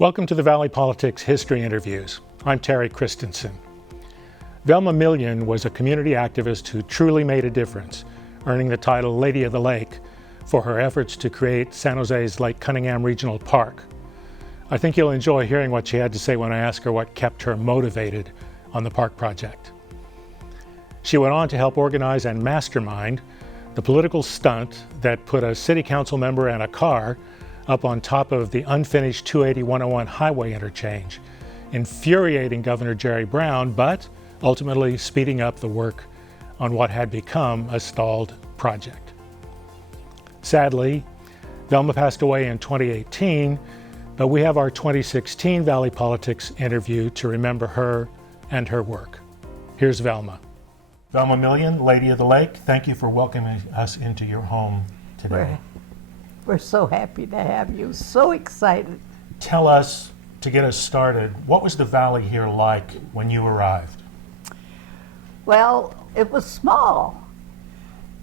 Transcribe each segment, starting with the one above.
Welcome to the Valley Politics History Interviews. I'm Terry Christensen. Velma Million was a community activist who truly made a difference, earning the title Lady of the Lake for her efforts to create San Jose's Lake Cunningham Regional Park. I think you'll enjoy hearing what she had to say when I asked her what kept her motivated on the park project. She went on to help organize and mastermind the political stunt that put a city council member and a car up on top of the unfinished 280-101 highway interchange, infuriating Governor Jerry Brown, but ultimately speeding up the work on what had become a stalled project. Sadly, Velma passed away in 2018, but we have our 2016 Valley Politics interview to remember her and her work. Here's Velma. Velma Million, Lady of the Lake, thank you for welcoming us into your home today. We're so happy to have you, so excited. Tell us, to get us started, what was the valley here like when you arrived? Well, it was small.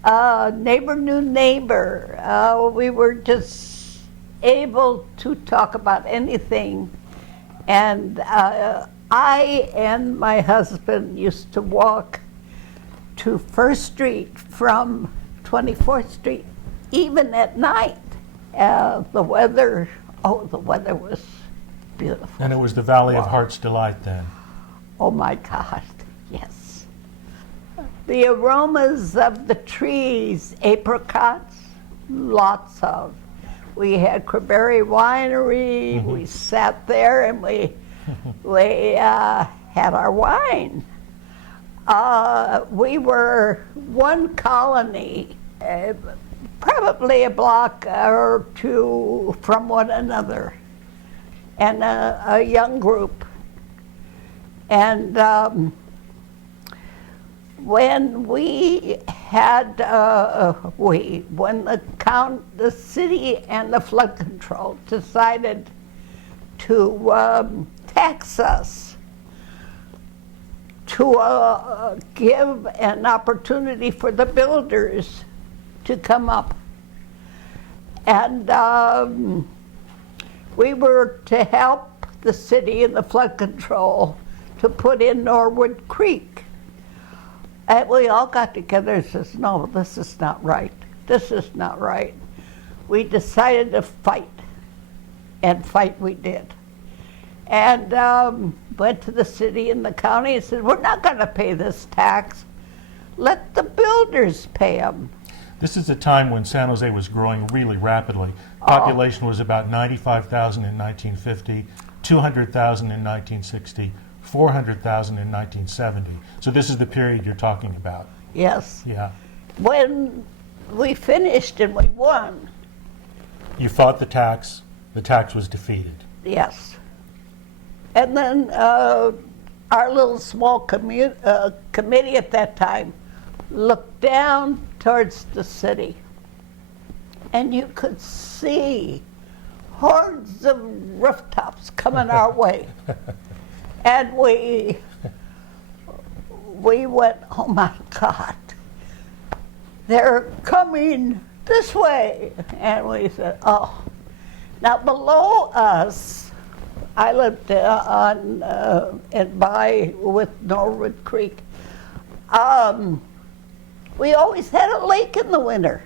Neighbor knew neighbor. We were just able to talk about anything. And I and my husband used to walk to 1st Street from 24th Street, even at night. The weather was beautiful. And it was the Valley of Heart's Delight then. Oh my God, yes. The aromas of the trees, apricots, lots of. We had Cranberry Winery, we sat there and we had our wine. We were one colony, probably a block or two from one another, and a young group. And when we had, when the city and the flood control decided to tax us, to give an opportunity for the builders to come up. And we were to help the city and the flood control to put in Norwood Creek. And we all got together and says, no, this is not right. This is not right. We decided to fight, and fight we did. And went to the city and the county and said, we're not gonna pay this tax. Let the builders pay them. This is a time when San Jose was growing really rapidly. Population was about 95,000 in 1950, 200,000 in 1960, 400,000 in 1970. So this is the period you're talking about. Yes. Yeah. When we finished and we won. You fought the tax was defeated. Yes. And then our little small committee at that time looked down towards the city, and you could see hordes of rooftops coming our way. And we went, oh my God, they're coming this way. And we said, oh. Now below us, I lived on and by with Norwood Creek. We always had a lake in the winter.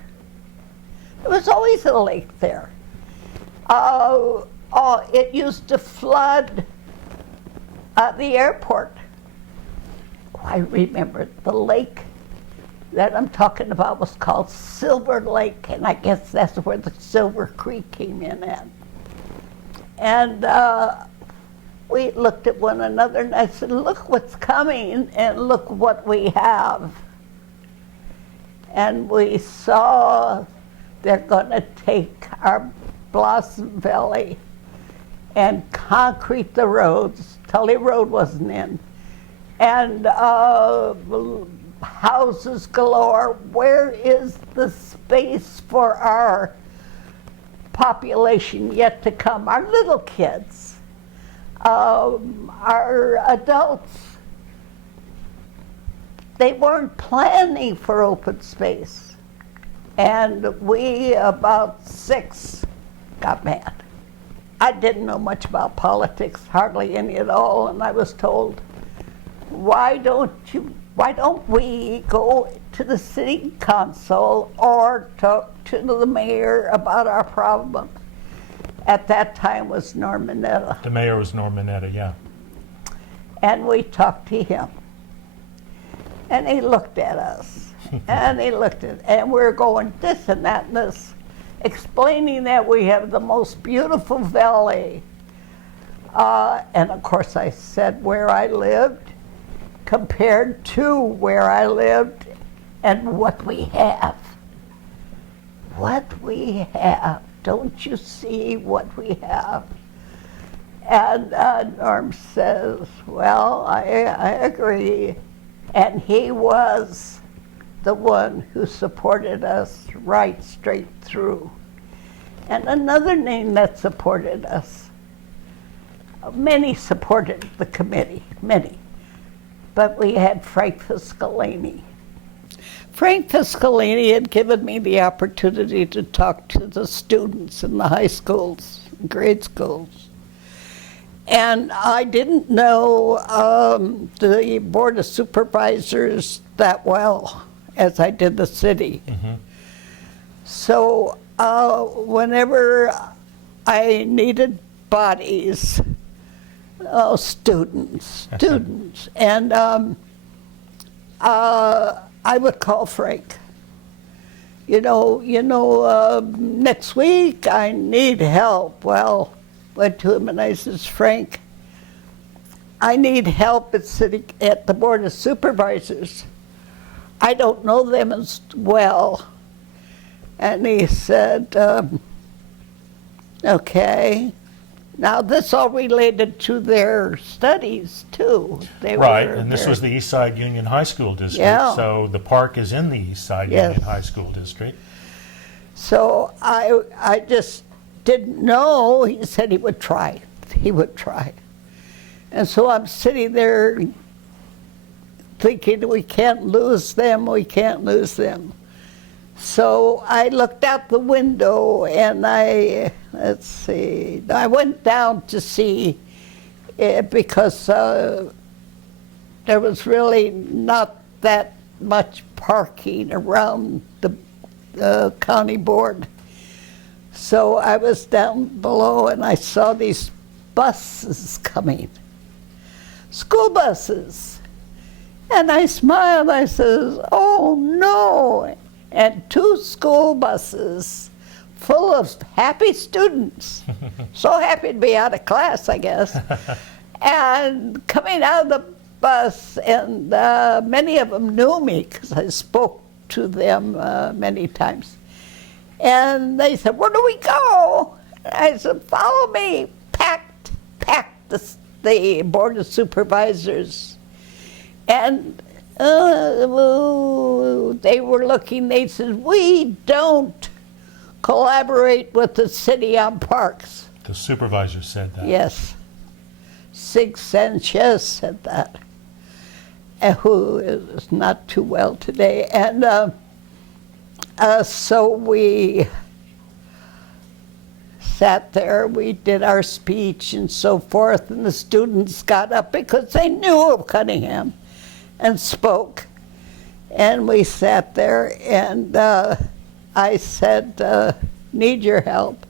There was always a lake there. It used to flood the airport. I remember the lake that I'm talking about was called Silver Lake, and I guess that's where the Silver Creek came in at. And we looked at one another and I said, look what's coming and look what we have. And we saw they're gonna take our Blossom Valley and concrete the roads. Tully Road wasn't in. And houses galore. Where is the space for our population yet to come? Our little kids, our adults. They weren't planning for open space. And we, about 6, got mad. I didn't know much about politics, hardly any at all, and I was told, why don't we go to the city council or talk to the mayor about our problem? At that time was Norm Mineta. The mayor was Norm Mineta, yeah. And we talked to him. And he looked at us, and he looked at, and we're going this and that and this, explaining that we have the most beautiful valley. And of course I said where I lived compared to where I lived and what we have. What we have. Don't you see what we have? And Norm says, well, I agree. And he was the one who supported us right straight through. And another name that supported us, many supported the committee, many. But we had Frank Fiscalini. Frank Fiscalini had given me the opportunity to talk to the students in the high schools, grade schools. And I didn't know the Board of Supervisors that well as I did the city. Mm-hmm. So whenever I needed bodies, students, and I would call Frank. Next week I need help. Well, went to him and I says, Frank, I need help at the Board of Supervisors. I don't know them as well. And he said, okay. Now this all related to their studies too. Right, and this was the East Side Union High School District. Yeah. So the park is in the East Side Yes. Union High School District. So I just didn't know. He said he would try. He would try. And so I'm sitting there thinking, we can't lose them, we can't lose them. So I looked out the window and I went down to see because there was really not that much parking around the county board. So I was down below and I saw these buses coming, school buses. And I smiled, I says, oh no. And 2 school buses full of happy students. So happy to be out of class, I guess. And coming out of the bus, and many of them knew me because I spoke to them many times. And they said, where do we go? And I said, follow me. Packed the Board of Supervisors. And they were looking, they said, we don't collaborate with the city on parks. The supervisor said that. Yes. Sig Sanchez said that, who is not too well today. And so we sat there, we did our speech and so forth, and the students got up because they knew of Cunningham and spoke. And we sat there, and I said, need your help.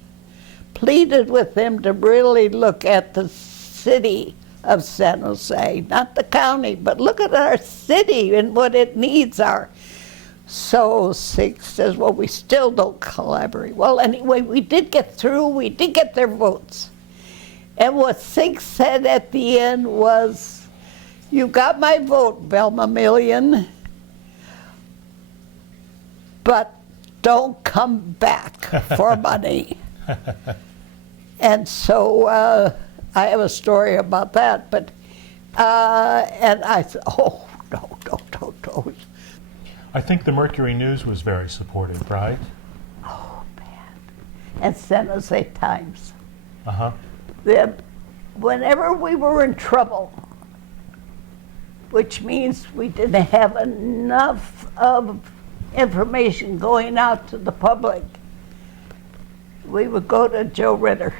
Pleaded with them to really look at the city of San Jose, not the county, but look at our city and what it needs are. So Sig says, well, we still don't collaborate. Well, anyway, we did get through, we did get their votes. And what Sig said at the end was, you got my vote, Velma Million, but don't come back for money. And so I have a story about that, but, and I said, oh, no. I think the Mercury News was very supportive, right? Oh, man. And San Jose Times. Uh-huh. Whenever we were in trouble, which means we didn't have enough of information going out to the public, we would go to Joe Ritter.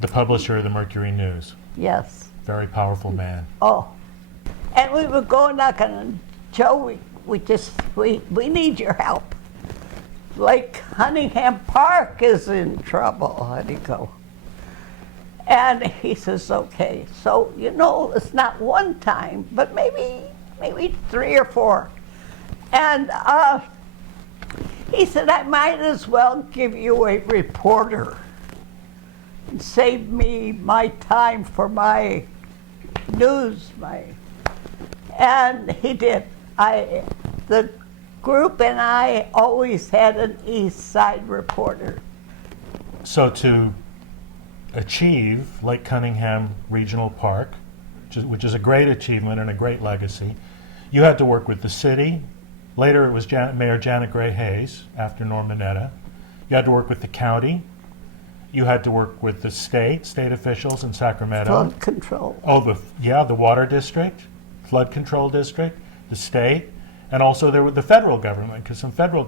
The publisher of the Mercury News. Yes. Very powerful man. Oh. And we would go knocking, and Joe, we need your help. Like Cunningham Park is in trouble. And he'd go. And he says, okay. So, it's not one time, but maybe 3 or 4. And he said, I might as well give you a reporter and save me my time for my news. And he did. The group and I always had an East Side reporter. So to achieve Lake Cunningham Regional Park, which is a great achievement and a great legacy, you had to work with the city. Later it was Mayor Janet Gray Hayes after Norm Mineta. You had to work with the county. You had to work with the state officials in Sacramento. Flood control. Oh, the water district, flood control district, the state, and also there was the federal government, because some federal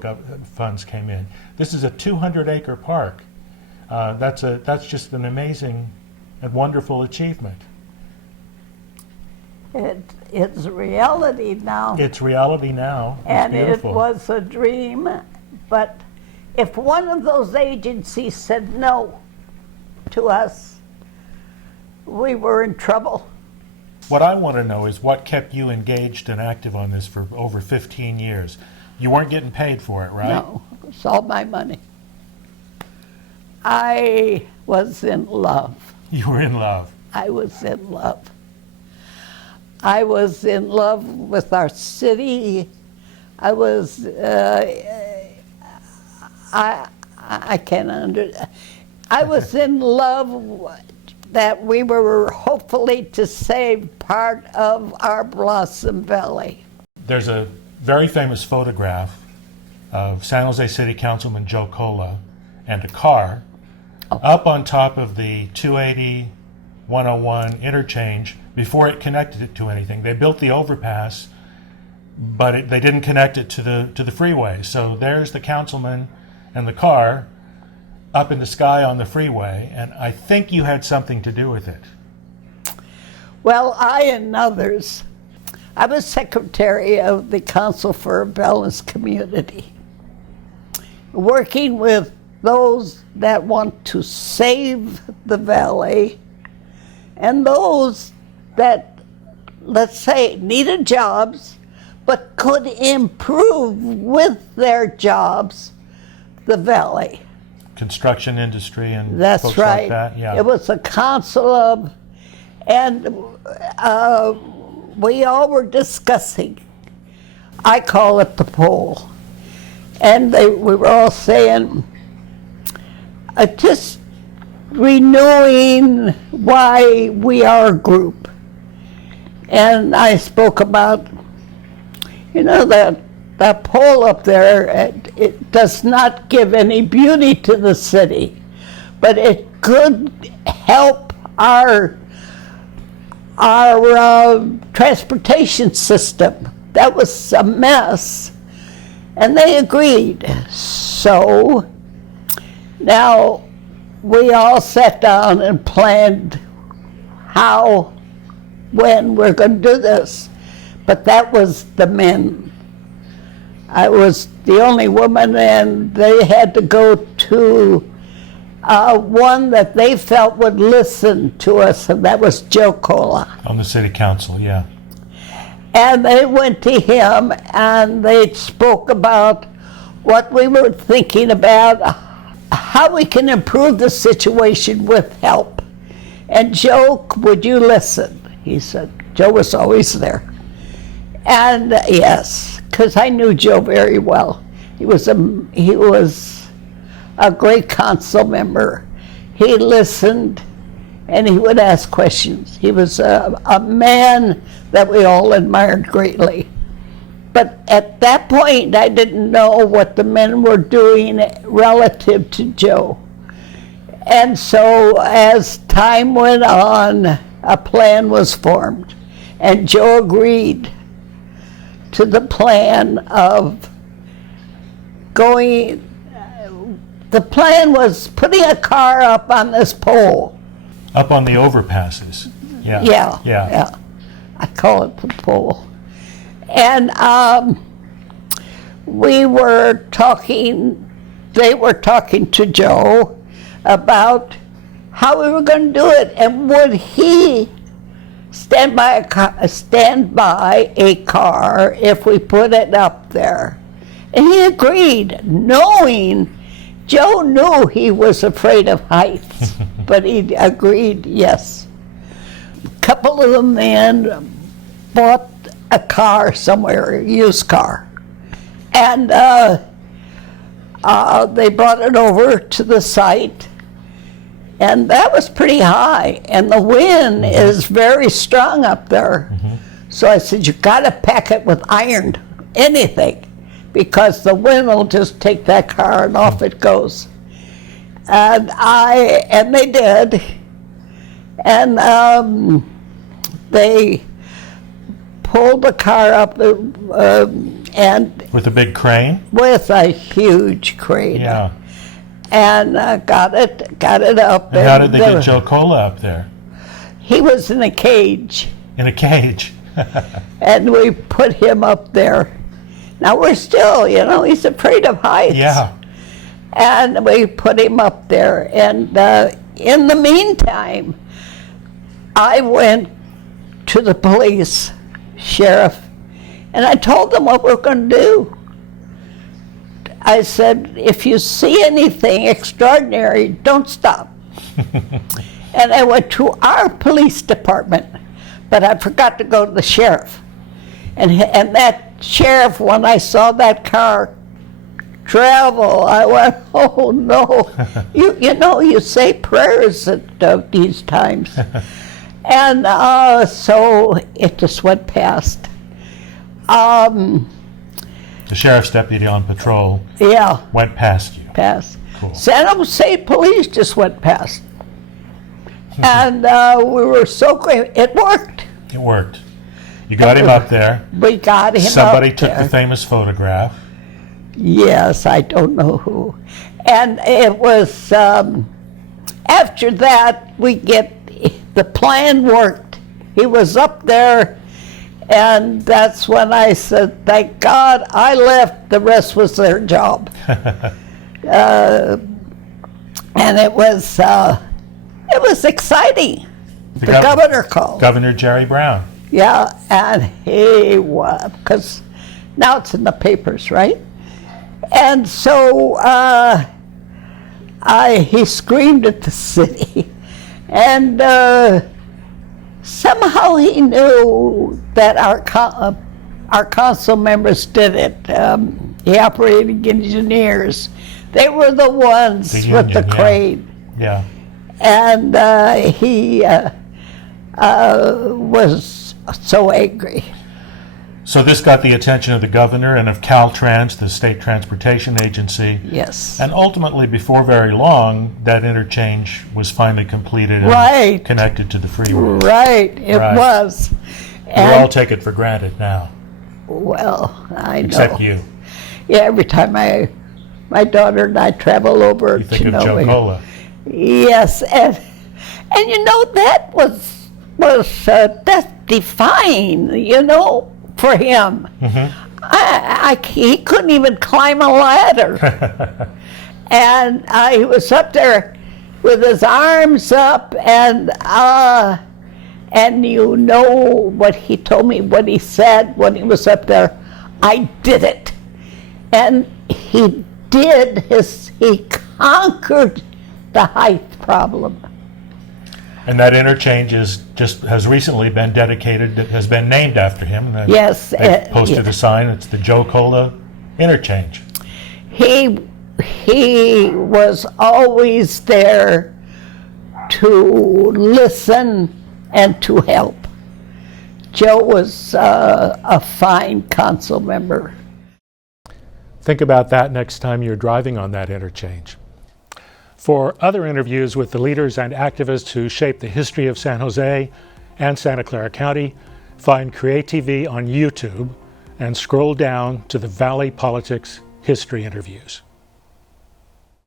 funds came in. This is a 200-acre park. That's just an amazing and wonderful achievement. It's reality now. It's reality now. And beautiful. It was a dream, but if one of those agencies said no to us, we were in trouble. What I want to know is what kept you engaged and active on this for over 15 years. You weren't getting paid for it, right? No, it's all my money. I was in love. You were in love. I was in love. I was in love with our city. I was, I can't I was in love that we were hopefully to save part of our Blossom Valley. There's a very famous photograph of San Jose City Councilman Joe Cola and a car up on top of the 280-101 interchange before it connected it to anything. They built the overpass, but they didn't connect it to the freeway. So there's the councilman and the car up in the sky on the freeway, and I think you had something to do with it. Well, I and others. I was secretary of the Council for a Balanced Community, working with those that want to save the valley and those that, let's say, needed jobs but could improve with their jobs the valley. Construction industry and That's folks right. like that. Yeah. It was a council of, and we all were discussing. I call it the poll, and we were all saying, just renewing why we are a group. And I spoke about, that pole up there, it does not give any beauty to the city, but it could help our transportation system. That was a mess, and they agreed. So now we all sat down and planned how, when we're going to do this. But that was the men. I was the only woman, and they had to go to one that they felt would listen to us, and that was Joe Cola. On the city council, yeah. And they went to him, and they spoke about what we were thinking about, how we can improve the situation with help. And Joe, would you listen? He said. Joe was always there. And yes, because I knew Joe very well. He was a great council member. He listened, and he would ask questions. He was a man that we all admired greatly. But at that point, I didn't know what the men were doing relative to Joe. And so as time went on, a plan was formed, and Joe agreed to the plan of going. The plan was putting a car up on this pole Up on the overpasses. Yeah. Yeah. I call it the pole. And they were talking to Joe about how we were going to do it, and would he stand by a car if we put it up there. And he agreed, knowing Joe knew he was afraid of heights, but he agreed, yes. A couple of them then bought a car somewhere, a used car, and they brought it over to the site, and that was pretty high, and the wind is very strong up there. So I said, you gotta pack it with iron, anything, because the wind will just take that car and off it goes. And they did, and they pulled the car up and with a big crane? With a huge crane. Yeah. And got it up. And how did they get Joe Cola up there? He was in a cage. In a cage? And we put him up there. Now we're still, he's afraid of heights. Yeah. And we put him up there. And in the meantime, I went to the police, sheriff, and I told them what we're going to do. I said, if you see anything extraordinary, don't stop. And I went to our police department, but I forgot to go to the sheriff. And that sheriff, when I saw that car travel, I went, oh no. You say prayers at these times. And so it just went past. The sheriff's deputy on patrol went past you. Past. Cool. San Jose police just went past. And we were so great. It worked. It worked. You got him up there. We got him Somebody up took there. the famous photograph. Yes, I don't know who. And it was, after that, the plan worked. He was up there. And that's when I said, thank God I left, the rest was their job. And it was exciting. The governor called. Governor Jerry Brown. Yeah, and he was, because now it's in the papers, right? And so he screamed at the city, and somehow he knew that our council members did it. The operating engineers, they were the ones with the crane. Yeah. And he was so angry. So this got the attention of the governor and of Caltrans, the state transportation agency. Yes. And ultimately, before very long, that interchange was finally completed and connected to the freeway. Right, it was. We all take it for granted now. Well, I know. Except you. Yeah, every time my daughter and I travel over, you think of Joe Cola. Yes, and that was death defying, for him. He couldn't even climb a ladder. And he was up there with his arms up, and what he told me, what he said when he was up there, I did it. And he conquered the height problem. And that interchange has recently been dedicated, has been named after him. Yes. They posted a sign, it's the Joe Cola Interchange. He was always there to listen and to help. Joe was a fine council member. Think about that next time you're driving on that interchange. For other interviews with the leaders and activists who shaped the history of San Jose and Santa Clara County, find CreaTV on YouTube and scroll down to the Valley Politics History Interviews.